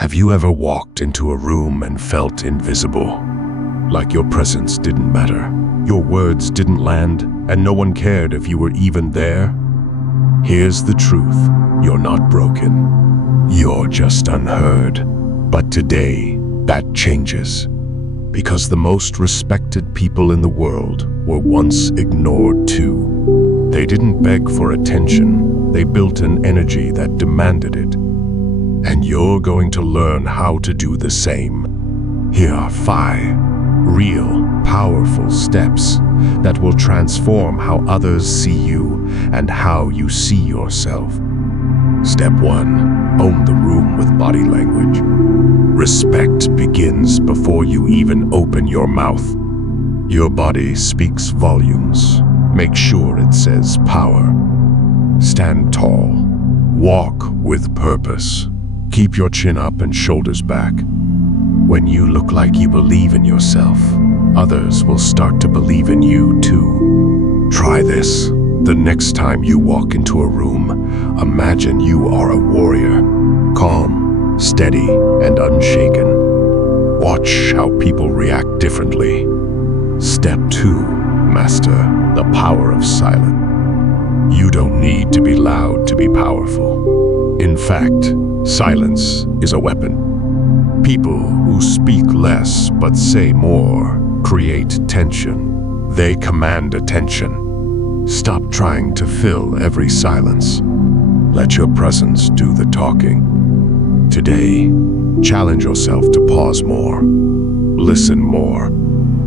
Have you ever walked into a room and felt invisible? Like your presence didn't matter, your words didn't land, and no one cared if you were even there? Here's the truth, you're not broken. You're just unheard. But today, that changes. Because the most respected people in the world were once ignored too. They didn't beg for attention, they built an energy that demanded it. And you're going to learn how to do the same. Here are 5 real, powerful steps that will transform how others see you and how you see yourself. Step 1. Own the room with body language. Respect begins before you even open your mouth. Your body speaks volumes. Make sure it says power. Stand tall. Walk with purpose. Keep your chin up and shoulders back. When you look like you believe in yourself, others will start to believe in you too. Try this. The next time you walk into a room, imagine you are a warrior, calm, steady, and unshaken. Watch how people react differently. Step 2. Master the power of silence. You don't need to be loud to be powerful. In fact, silence is a weapon. People who speak less but say more create tension. They command attention. Stop trying to fill every silence. Let your presence do the talking. Today, challenge yourself to pause more, listen more,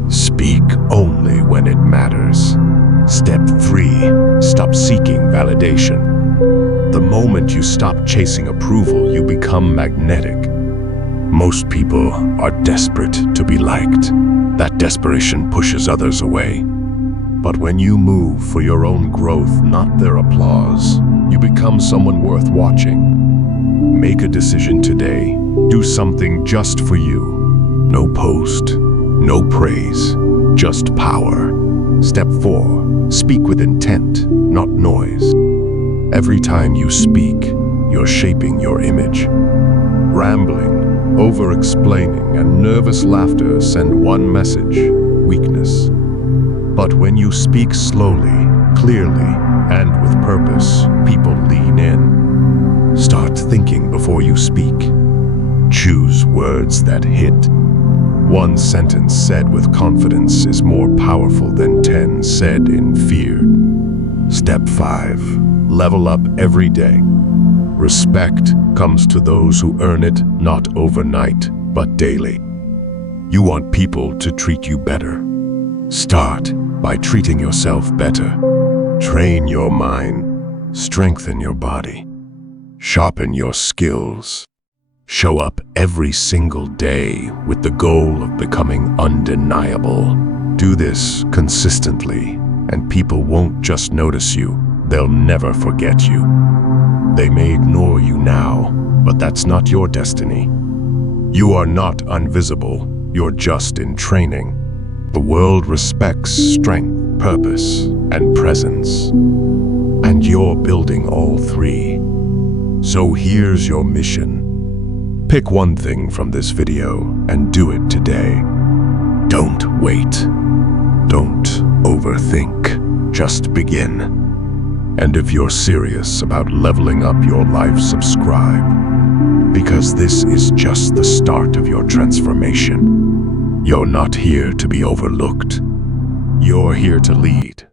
speak only when it matters. Step 3. Stop seeking validation. The moment you stop chasing approval, you become magnetic. Most people are desperate to be liked. That desperation pushes others away. But when you move for your own growth, not their applause, you become someone worth watching. Make a decision today. Do something just for you. No post, no praise, just power. Step 4. Speak with intent, not noise. Every time you speak, you're shaping your image. Rambling, over-explaining, and nervous laughter send one message: weakness. But when you speak slowly, clearly, and with purpose, people lean in. Start thinking before you speak. Choose words that hit. One sentence said with confidence is more powerful than 10 said in fear. Step 5. Level up every day. Respect comes to those who earn it not overnight, but daily. You want people to treat you better. Start by treating yourself better. Train your mind, strengthen your body, sharpen your skills. Show up every single day with the goal of becoming undeniable. Do this consistently, and people won't just notice you, they'll never forget you. They may ignore you now, but that's not your destiny. You are not invisible, you're just in training. The world respects strength, purpose, and presence. And you're building all 3. So here's your mission. Pick one thing from this video and do it today. Don't wait. Don't overthink. Just begin. And if you're serious about leveling up your life, subscribe. Because this is just the start of your transformation. You're not here to be overlooked. You're here to lead.